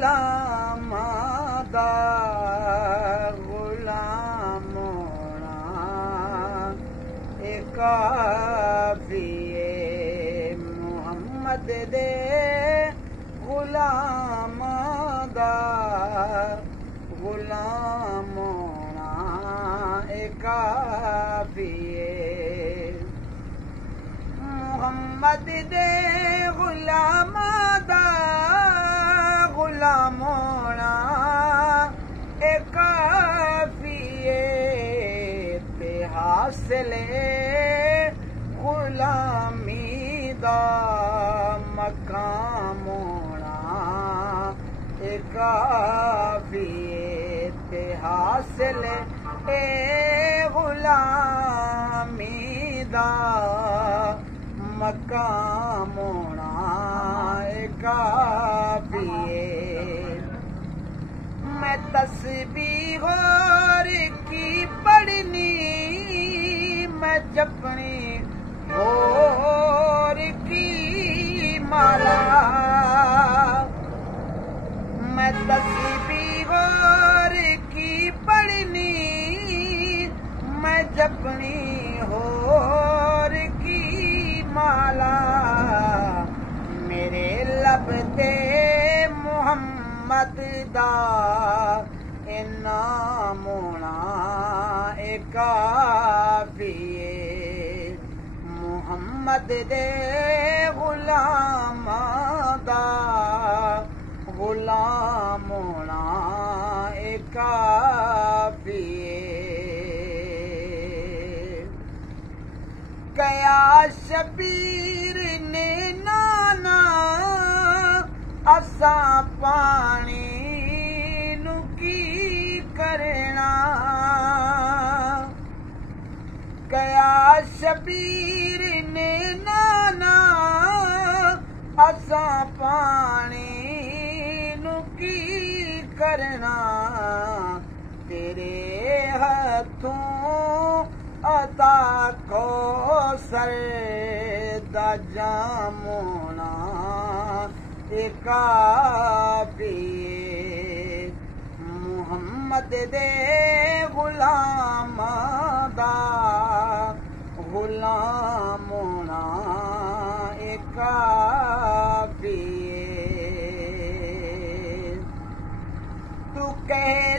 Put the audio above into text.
गुलामां दा गुलाम होना ए काफी ए मुहम्मद दे गुलामां दा गुलाम होना ए काफी ए मुहम्मद दे गुलामां दा गुलाम होना ए काफी ए ते हासिल गुलामी दा मकाम होना ए काफी ए ते हासिल गुलामी दा मकाम होना ए काफी ए मैं तस्बीह गौर की पढ़नी मैं जपनी गौर की माला मैं तस्बीह गौर की पढ़नी मैं जपनी गौर की माला मेरे लब ते मुहम्मद दा नाम होना ए काफी ए मुहम्मद दे गुलामां दा गुलाम होना ए काफी ए कया शबीर ने नाना असां पानी नू की करना कया शबीर ने नाना असां पानी नू की करना तेरे हथों अता कौसर दा जाम होना ए काफी ए मुहम्मद दे गुलामां दा गुलाम होना ए काफी ए तू कह